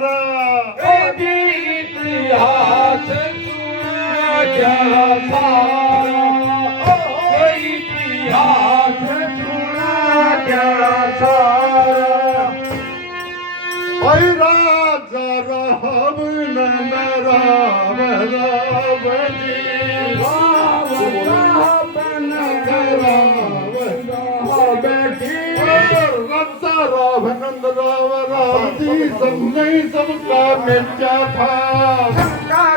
सारा इतिहास सुना क्या सारा, इतिहास सुना क्या सारा। भाई राजा रावण रावण जी रावण राम जी सब नहीं सबका मिर्चा था,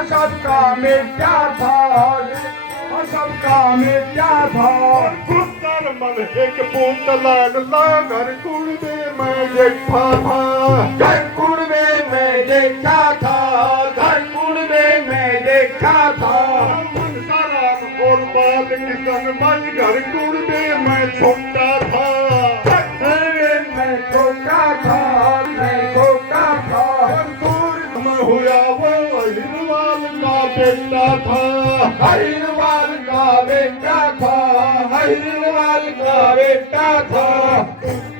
सबका मिर्चा था, सबका मिर्चा था। पुत्र मन एक पुतला घर कुड़े में देखा था, घर कुड़े में देखा था, घर कुड़े में देखा था। और बाल किशन भाई घर कुड़े में छोटा था, मैं छोटा था, मैं छोटा था। दूर में हुआ वो हिरवाल का बेटा था, हरिवाल का बेटा था, हरिवाल का बेटा था।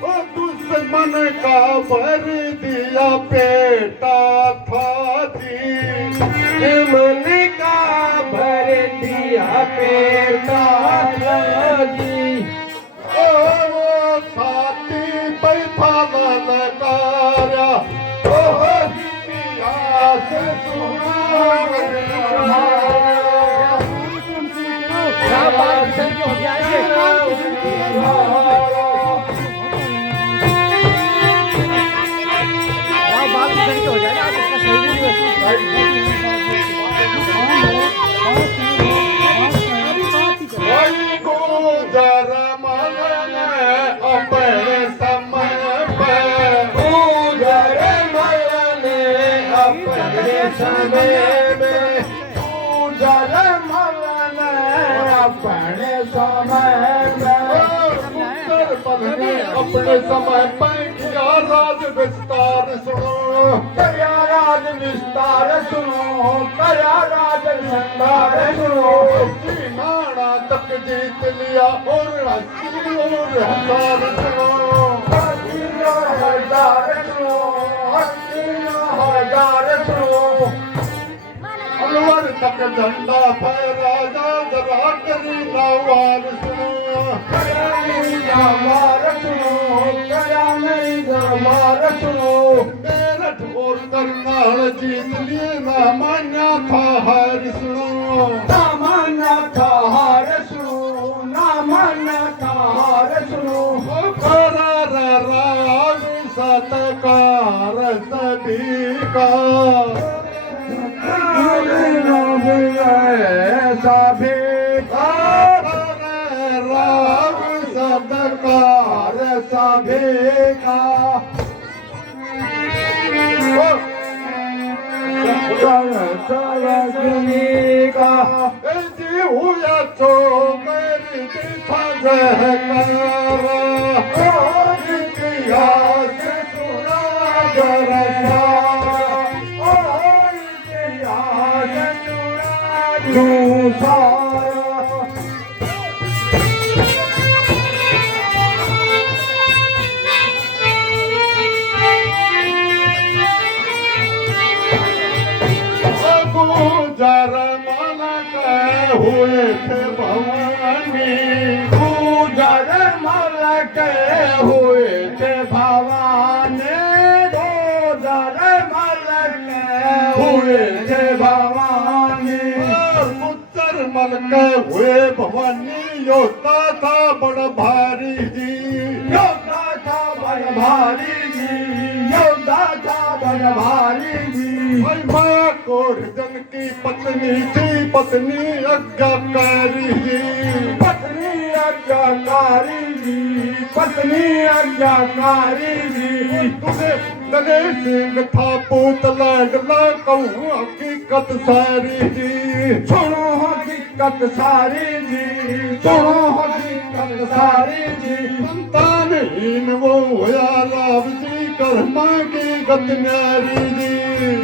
ओ दुश्मन का भर दिया बेटा था जी, मन का भर दिया बेटा था जी। ओ वो साथी बैठा ललकारा, ओ इतिहास सुना क्या बात है हो गया है हो जाएगा आज इसका सही गुजर मलन अपने समय पे, गुजर मलन अपने समय में, गुजर मलन अपने समय में। अपने समय पर किया राज विस्तार सुनो, कया राज विस्तार सुनो, कया राज विस्तार सुनो। नाना तक जीत लिया और अस्सी और हजार सुनो, हजार सुनो, हजार सुनो। अलवर तक झंडा फहराया जरा करी नवार सुनो, कया मेरी जमार सुनो, कया मेरी जमार सुनो। मेरठ और करनाल जीत लिए ना मान्या था हार सुनो, ना माना था हार सुनो, ना माना था हार सुनो। करार राग सतकार सभी का, सभी राग सतकार सभी का। सरस्वती का जी हुआ तो मेरी दिखा जहकारा, इतिहास सुना जरा इतिहास तू सारा। गुजर मन के हुए थे भवानी, गुजर मल के हुए थे भवानी, गुजर मल के हुए थे भवानी। पुत्र मन के हुए भवानी, योद्धा था बड़ भारी जी, योद्धा था बड़ भारी जी, योद्धा था बड़ भारी जी। माँ कोरजन की पत्नी थी, पत्नी आज्ञाकारी जी, पत्नी आज्ञाकारी जी, पत्नी आज्ञाकारी जी। तुझे गले सिंह था पुतला डला कहूँ हकीकत सारी जी, सुनो हकीकत सारी जी, सुनो हकीकत सारी जी। संतानहीन वो होया राम जी, कर्मा की गत न्यारी जी,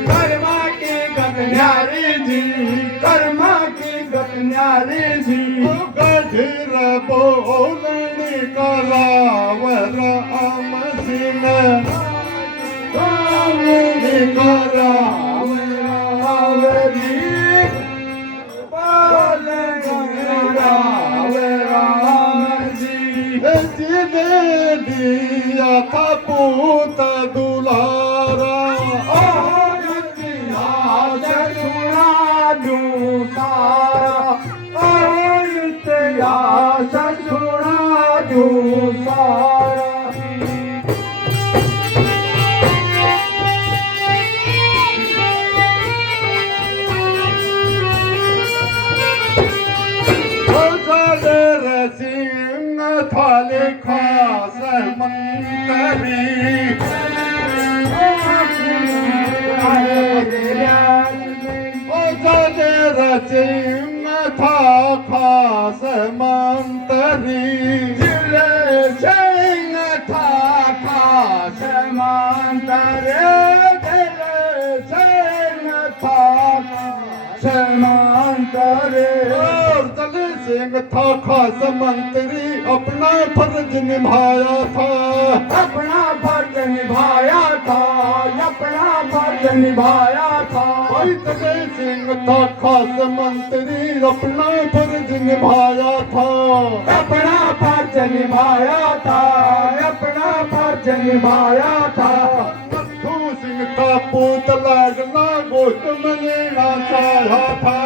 कर्मा की गत न्यारी जी, कर्मा की गत न्यारी जी। गधीर बोलने का रावर आम सिंह, मेरी राम राम जी बोले राम राम जी जिने दिया था पूत दुलारा इतिहास सुना दूं सारा इतिहास सुना दूं सारा सिंह थाले खास मंतरी सिंह था खास मंतरी सिंह था खास मंतरी सिंह था खास मंतरी सिंह था खास मंत्री अपना फर्ज निभाया था अपना फर्ज निभाया था अपना फर्ज निभाया था भाई तले सिंह था खास मंत्री अपना फर्ज निभाया था अपना फर्ज निभाया था अपना फर्ज निभाया था नत्थू सिंह का पूत लाडला गोद में लेना चाहा था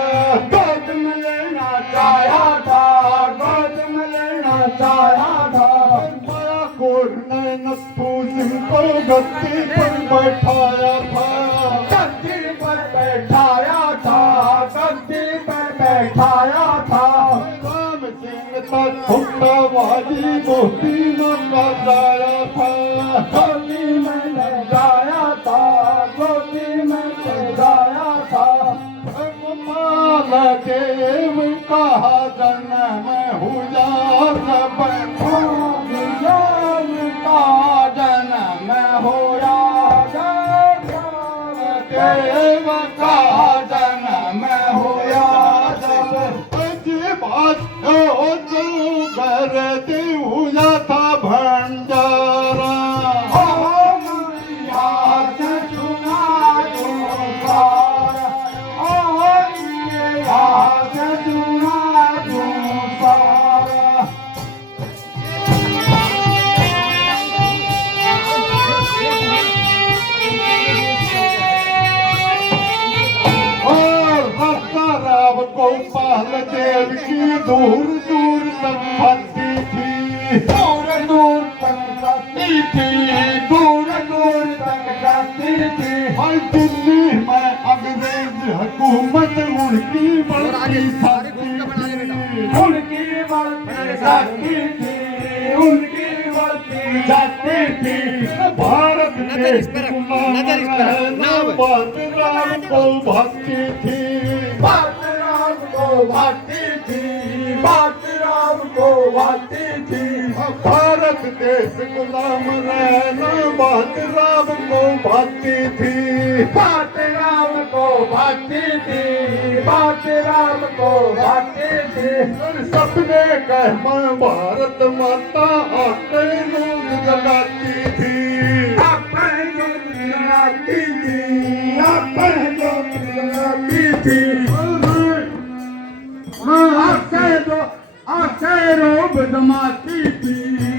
गोद में लेना चाहा था गोद में लेना चाहा था माया कोर ने नत्थू सिंह को गद्दी पर बैठाया था गद्दी पर बैठाया था गद्दी पर बैठाया था राम सिंह था छोटा वाली गोदी में लगाया था गोदी में लगाया था गोदी में लगाया था माल देव कहा जन्म हुआ का जन्म होया देव का जन्म होया बात घर दिया था भंडारा गोपाल देव की दूर दूर तक फंसी थी दूर दूर तक जाती थी दूर दूर तक जाती थी हर दिल्ली में अंग्रेज हुकूमत उनकी बड़ी उनकी बढ़ती जाती थी उनकी बढ़ती जाती थी भारत के गुलाम रहना बात राम को भक्ति थी बात राम को भाती थी बात राम को भाती थी भारत देश गुलाम रहना बात राम को भक्ति थी बात राम को भाती थी बात राम को भाती थी सपने कहमा भारत माता आके लोग जगाती थी अपन जो लगाती थी अपन जो लगाती थी आके रो बदमाती थी